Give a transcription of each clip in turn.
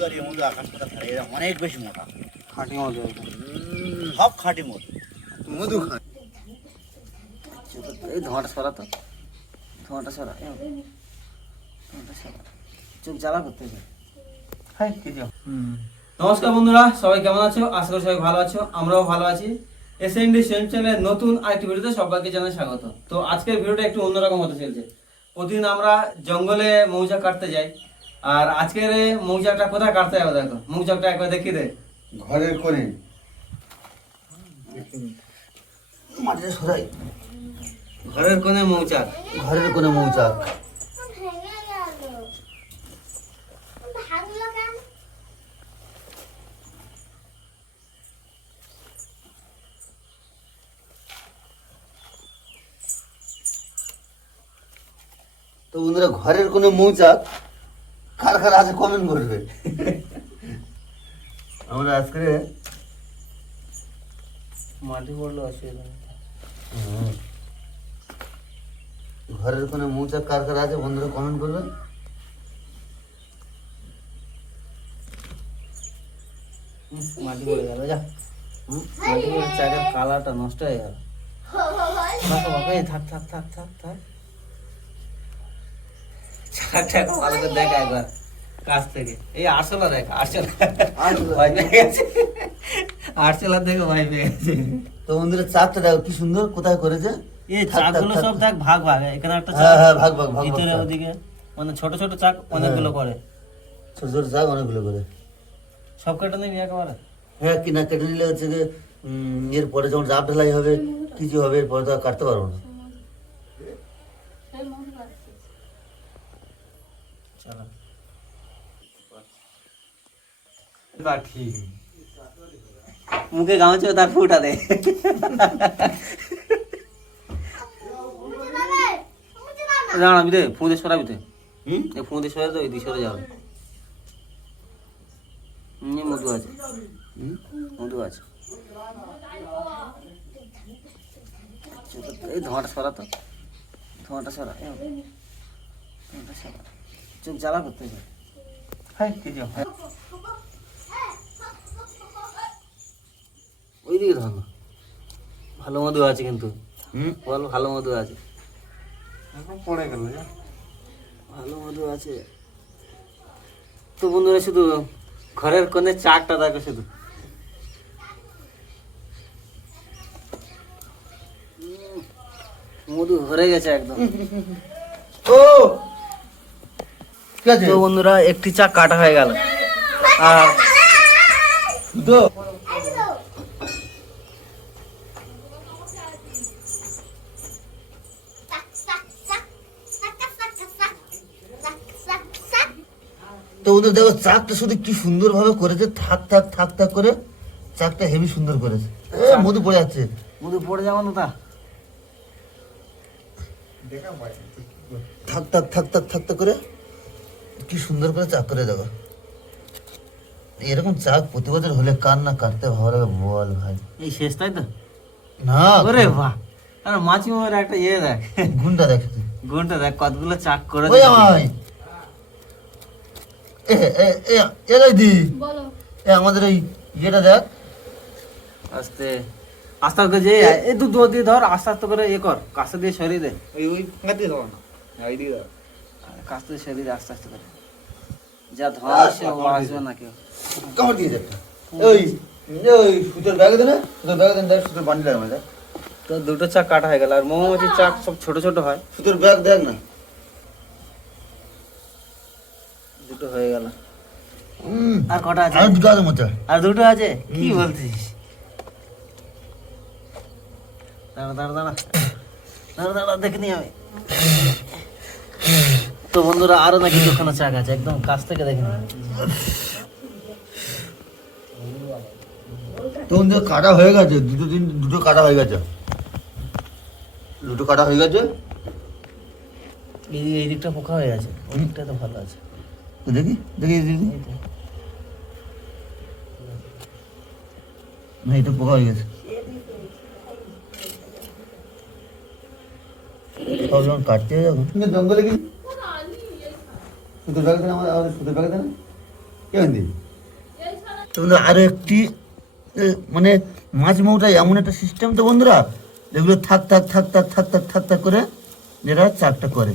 মধু আর এই মধু আকাশ পাতা ছাড়া এরা অনেক বেশি মোটা। খাঁটি মধু সব খাঁটি মধু। মধু খান এই ধোঁয়াটা সরা তো। ধোঁয়াটা সরা ধোঁয়াটা সরা। চোখ জ্বালা করতে হবে। হ্যাঁ কি নমস্কার বন্ধুরা সবাই কেমন আছো? আশা করি সবাই ভালো আছো আমরাও ভালো আছি। এস এন ডি সেম চ্যানেলের নতুন আরেকটি ভিডিওতে সবাইকে জানাই স্বাগত। তো আজকের ভিডিওটা একটু অন্যরকম হতে চলছে। প্রতিদিন আমরা জঙ্গলে মৌচাক কাটতে যাই। আর আজকের মৌচাকটা কোথায় কাটতে হবে দেখো? মৌচাকটা একবার দেখিয়ে দে। ঘরের কোণে। মাটিটা সরাই। ঘরের কোণে মৌচাক ঘরের কোণে মৌচাক কেন তো বন্ধুরা ঘরের কোনো মৌচাক কার কার আছে কমেন্ট করবে? আমরা আজকে মাটি পড়লে অসুবিধা ঘরের কোণে মৌচাক কার কার আছে বন্ধুরা কমেন্ট করবে হুম, মাটি পড়ে গেল যা। হুম, মাটি পড়ে চাকের কালারটা নষ্ট হয়ে গেল। বাবা, বাবা, থাক থাক থাক থাক। ভালো করে দেখ একবার কাছ থেকে। এই আরশোলা দেখ আরশোলা ভয় পেয়ে গেছে। আরশোলা দেখে ভয় পেয়ে গেছে। তো বন্ধুরা চাকটা দেখো কি সুন্দর কোথায় করেছে? এই চাকগুলো সব। ভাগ ভাগ। এখানে একটা হ্যাঁ, চাক হ্যাঁ, ভাগ, ভাগ, ভাগ, ভাগ, ভিতরে ওদিকে মানে ছোট ছোট চাক অনেকগুলো করে। ছোট ছোট চাক অনেকগুলো করে। সব কেটে নিবি একেবারে? হ্যাঁ কিনা কেটে নিলে হচ্ছে এরপরে যখন জাপ ঢালাই হবে কিছু হবে এরপরে তো আর কাটতে পারব না চলো ঠিক। মুখে গামছে তার ফুটা দে। দাঁড়াবি রে ফুঁদে সরাবি তে। হুম? এই ফুঁদে সরে তো দিকে সরে যাবে। হুম, মধু আছে। হুম? মধু আছে। এই ধোঁয়াটা সরা তো। ধোঁয়াটা সরা এই ধোঁয়াটা সরা। চোখ জ্বালা করতে হ্যাঁ কি ওই দিকে ধর না। ভালো মধু আছে কিন্তু। হুম? বল ভালো মধু আছে। পড়ে গেল ভালো মধু আছে। তো বন্ধুরা শুধু ঘরের কোণে চাকটা দেখো শুধু। মধু ভরে গেছে একদম। ও! ঠিক আছে তো বন্ধুরা একটি চাক কাটা হয়ে গেল। আর তো তো ওদের দেখো চাকটা শুধু কি সুন্দর ভাবে করেছে? থাক থাক থাক থাক করে চাকটা হেভি সুন্দর করেছে। মধু পড়ে যাচ্ছে। মধু পড়ে যাব না তা? থাক থাক থাক থাক থাক করে কি সুন্দর করে চাক করে দেখো। এরকম চাক প্রতি বছর হলে কার না কাটতে ভালো লাগে বল ভাই। এই শেষ তাই তো? না। ওরে বাহ। আর মাছি একটা ইয়ে দেখ। গুন্ডা দেখ। গুণটা দেখ কতগুলো চাক করে ওই আমায় এ এ এ এ দি। এ আমাদের এই ইয়েটা দেখ। আস্তে আস্তে আস্তে যে এই দু দু দিয়ে ধর আস্তে আস্তে করে ইয়ে কর কাছে দিয়ে সরিয়ে দে। ওই ওই ফাঁকা দিয়ে দেবো না এই দিয়ে দাও কাছে দিয়ে সরিয়ে দে আস্তে আস্তে করে। যা আসে ও আসবে না কেউ। কামড় দিয়ে দেখ ওই ওই সুতোর ব্যাগে দে না সুতোর ব্যাগে দেন দেখ সুতোর বান্ডিল দেখ তো দুটো চাক কাটা হয়ে গেল আর মৌমাছির চাক সব ছোট ছোট হয়। সুতোর ব্যাগ দেখ না। দুটো হয়ে গেল। আর কটা আছে? আর দুটো আছে মোচা আর দুটো আছে? কি বলছিস? দাঁড়া দাঁড়া দাঁড়া। দাঁড়া দাঁড়া দেখিনি আমি। তো বন্ধুরা আরও নাকি দুখানা চাক আছে একদম কাছ থেকে দেখে নি। তো ওদের কাটা হয়ে গেছে দুটো দিন দুটো কাটা হয়ে গেছে। দুটো কাটা হয়ে গেছে। এই এই দিকটা পোকা হয়ে আছে ওই দিকটা তো ভালো আছে। দেখি দেখি না এটা পোকা হয়ে গেছে। সব যখন কাটতে যাব জঙ্গলে কি? সুতোর ব্যাগ দেন আমার আমার সুতোর ব্যাগ দেন কেমন দিই তো বন্ধুরা আরও একটি মানে মাছ মৌটা এমন একটা সিস্টেম তো বন্ধুরা যেগুলো থাক থাক থাক থাক থাক থাক থাক থাক করে যেটা চাকটা করে।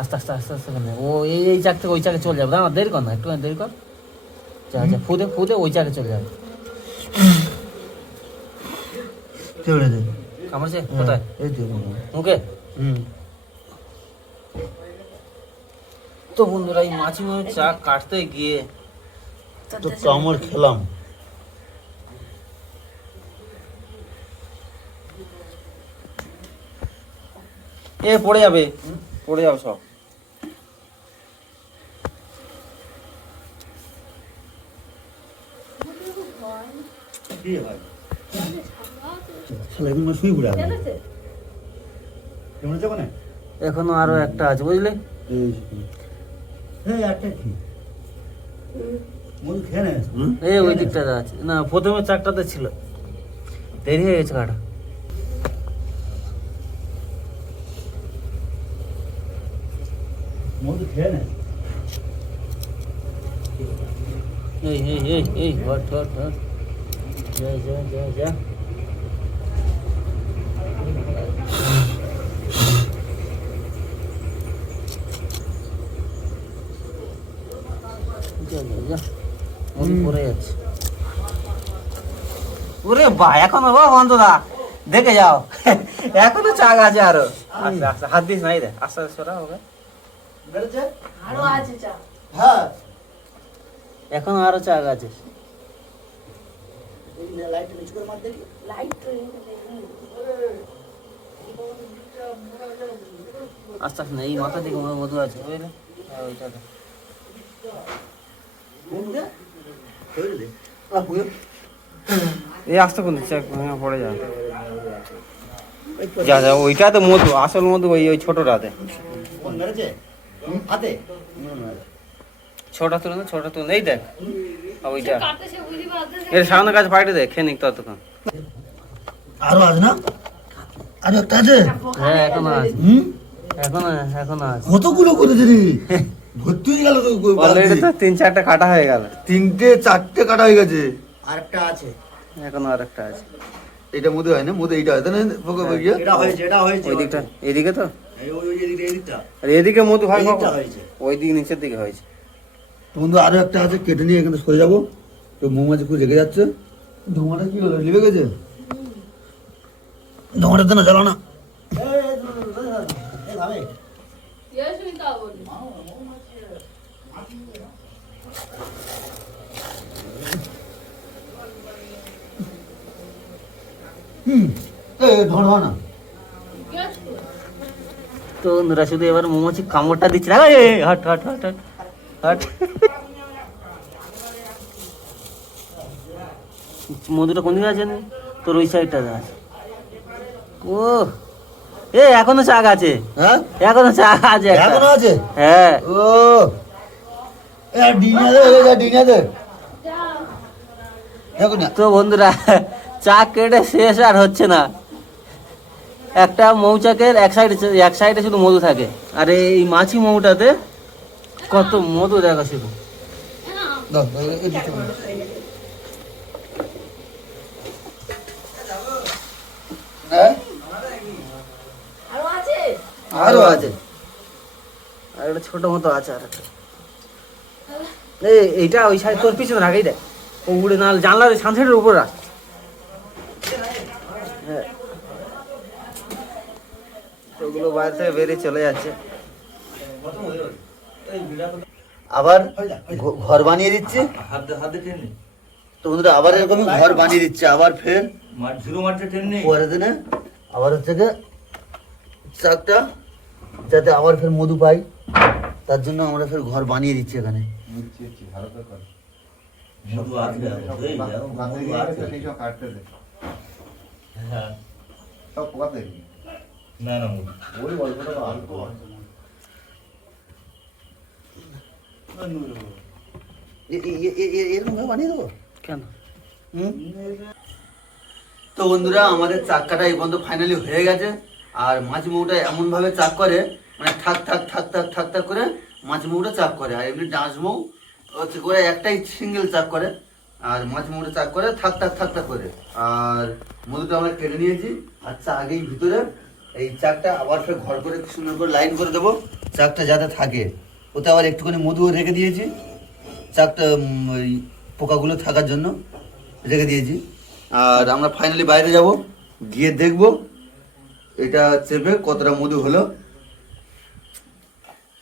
আস্তে আস্তে আস্তে আস্তে করে ও এই এই চাক থেকে ওই চাকে চলে যাবে। না দেরি কর না একটু দেরি কর। যা যা ফুদে ফুদে ওই চাকে চলে যাবে। চলে দে কামড়ছে কোথায়? এই তো মুখে? হুম। তো বন্ধুরা এই মাছি মাছ চাক কাটতে গিয়ে তো কামড় খেলাম। এ পড়ে যাবে। পড়ে যাবে সব। এখনও আরও একটা আছে বুঝলি? ওই দিকটা আছে। না প্রথমে চারটাতে ছিল। দেরি হয়ে গেছে কাটা। মধু খেয়ে না এই এই এই এই হট হট হট যা যা যা যা যা, যা, যা। মধু পড়ে যাচ্ছে ওরে বা এখনও বা বন্ধুদা দেখে যাও। এখনও চাক আছে আরও। আস্তে আস্তে হাত দিস নাই রে আস্তে আস্তে সরা হবে। বেড়েছে আরও আছে চা হ্যাঁ। এখনও আরও চাক আছে। লাইট নিচু করে মার দেখি। লাইট আস্তে আস্তে এই মাথা দিকে মধু- আছে বুঝলে চলে এই আস্তে কোন ভাঙা পড়ে যাবে যা যা ওইটা তো মধু আসল মধু ওই ওই ছোটটাতে হাতে? ছোটা তুলে না ছোটা তুলে এই দেখ। ওইটা। এর সামনে কাছে পাঠিয়ে দে খেয়ে নিক ততক্ষণ। আরও আছে না? আরও একটা আছে? হ্যাঁ এখনও আছে। হুম? এখনও এখনও আছে। কতগুলো করেছে রে? ভর্তি হয়ে গেল তো অলরেডি তো তিন চারটা কাটা হয়ে গেল। তিনটে চারটে কাটা হয়ে গেছে। আরেকটা আছে। এখনও আরেকটা আছে। এটা মধ্যে হয় না? মধ্যে এইটা হয় না? পোকা? এটা হয়েছে এটা হয়েছে ওই এদিকে তো? এই ওই ওই এদিকটা এদিকটা। আর এদিকে মধু হয় ওই দিক নিচের দিকে হয়েছে। বন্ধু আরও একটা আছে কেটে নিয়ে এখানে সরে যাব। তো মৌমাছি খুব রেগে যাচ্ছে। ধোঁয়াটা কি হলো? লিবে গেছে? ধোঁয়াটা তো না জ্বালো না। হুম। না তো বন্ধুরা শুধু এবার মৌমাছি কামড়টা দিচ্ছে। না hot hot hot hot hot. মধুটা কোন দিকে আছে? তোর ওই সাইডটা আছে ও এ এখনও চাক আছে। হ্যাঁ? এখনও চাক আছে এখনও আছে? হ্যাঁ। ও তো বন্ধুরা চা কেটে শেষ আর হচ্ছে না। একটা মৌচাকের এক সাইডে এক সাইডে শুধু মধু থাকে। আর এই মাছি মৌটাতে কত মধু দেখা শুধু দাও, এ- এ দিতে পারো। হ্যাঁ? আরও আছে আরও আছে। আর একটা ছোট মতো আছে আর একটা। এই এইটা ওই সাইড তোর পিছনে রাখ এই দেখ। ও উড়ে না জানলার সানসেটের উপর রাখ। হ্যাঁ। ওগুলো বাইরে থেকে বেরিয়ে চলে যাচ্ছে। আবার ঘর বানিয়ে দিচ্ছে। তো বন্ধুরা আবার এরকমই ঘর বানিয়ে দিচ্ছে আবার ফের। পরে দিনে আবার হচ্ছে চাকটা যাতে আবার ফের মধু পাই। তার জন্য আমরা ফের ঘর বানিয়ে দিচ্ছি এখানে। এরকম ভাবে বানিয়ে দেবো? কেন? তো বন্ধুরা আমাদের চাক কাটা এই পর্যন্ত ফাইনালি হয়ে গেছে। আর মাছ মৌটা এমন ভাবে চাক করে মানে ঠাক ঠাক ঠাক ঠাক ঠাক ঠাক করে মাছ চাপ করে। আর এমনি ডাঁশ মৌ, হচ্ছে করে একটাই সিঙ্গেল চাপ করে। আর মাছ চাপ করে থাক থাক থাক থাক করে। আর মধুটা আমরা কেটে নিয়েছি। আর চা আগেই ভিতরে, এই চাকটা আবার ফের ঘর করে সুন্দর করে লাইন করে দেবো, চাকটা যাতে থাকে। ওতে আবার একটুখানি মধুও রেখে দিয়েছি। চাকটা ওই পোকাগুলো থাকার জন্য রেখে দিয়েছি। আর আমরা ফাইনালি বাইরে যাব, গিয়ে দেখব এটা চেপে কতটা মধু হলো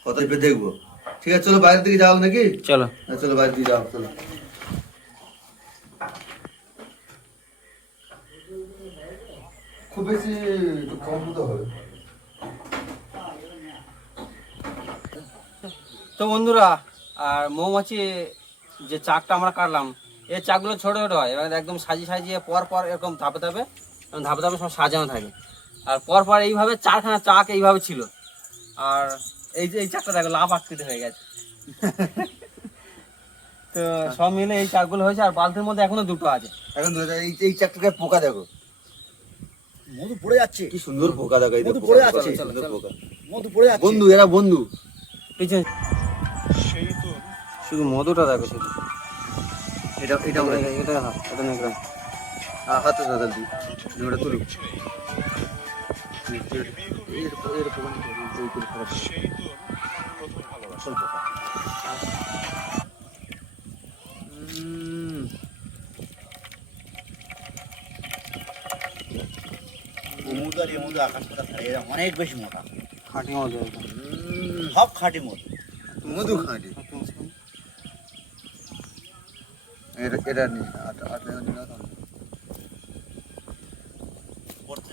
কত চেপে দেখব। ঠিক আছে চলো বাইরের দিকে যাও নাকি? চলো। হ্যাঁ, চলো বাইরের দিকে যাও চলো। খুব বেশি কম হবে। তো বন্ধুরা আর মৌমাছি যে চাকটা আমরা কাটলাম এই চাকগুলো ছোটো ছোটো হয় এবার একদম সাজিয়ে সাজিয়ে পর পর এরকম ধাপে ধাপে ধাপে ধাপে সব সাজানো থাকে। আর পর পর এইভাবে চারখানা চাক এইভাবে ছিল আর এই যে এই চাকটা দেখো লাভ আকৃতি হয়ে গেছে তো সব মিলে এই চাকগুলো হয়েছে আর বালতির মধ্যে এখনও দুটো আছে এখন যাও, এই এই চাকটাকে পোকা দেখো মধু পড়ে যাচ্ছে কি সুন্দর পোকা দেখো মধু পড়ে যাচ্ছে। সুন্দর পোকা মধু পড়ে যাচ্ছে বন্ধু এরা বন্ধু পিছনে শুধু মধুটা দেখো শুধু এটা এটা এটা এটা হ্যাঁ, নেকড়া হ্যাঁ, হাতে সাদা দি ওটা তুলুক এর এর পোকা নিতে হবে, এই করে খারাপ হবে। উম, মধু। আর এ মধু আকাশ এরা অনেক বেশি মোটা খাঁটি মধু সব খাঁটি মধু মধু খাঁটি এটা এটা নিয়ে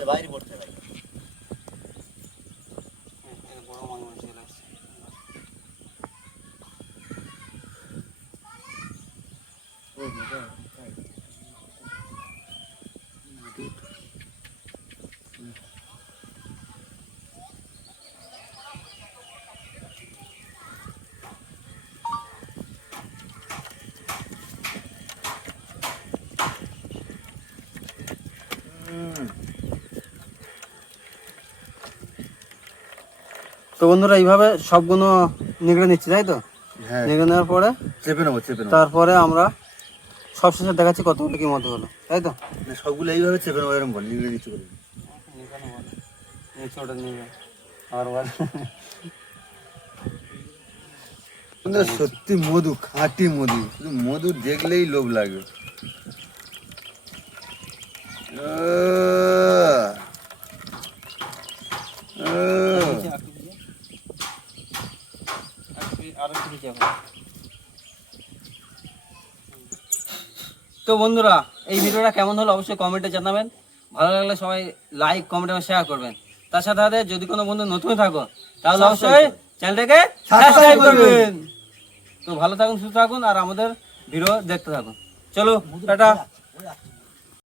বাইরে পড়তে বাইরে তো বন্ধুরা এইভাবে সবগুলো নিগড়ে নিচ্ছি তাই তো? হ্যাঁ। নিগড়ে নেওয়ার পরে চেপে নেব চেপে তারপরে আমরা সবশেষে দেখাচ্ছি কতগুলো কি মতো হলো তাই তো? সবগুলো এইভাবে চেপে নেব এরকম বল। নিচে নিচে করে আর বল। সত্যি মধু খাঁটি মধু শুধু মধু দেখলেই লোভ লাগে। তো বন্ধুরা এই ভিডিওটা কেমন হলো অবশ্যই কমেন্টে জানাবেন। ভালো লাগলে সবাই লাইক কমেন্ট এবং শেয়ার করবেন। তার সাথে সাথে যদি কোনো বন্ধু নতুন থাকো তাহলে অবশ্যই চ্যানেলটাকে সাবস্ক্রাইব করবেন। তো ভালো থাকুন সুস্থ থাকুন আর আমাদের ভিডিও দেখতে থাকুন। চলো টাটা।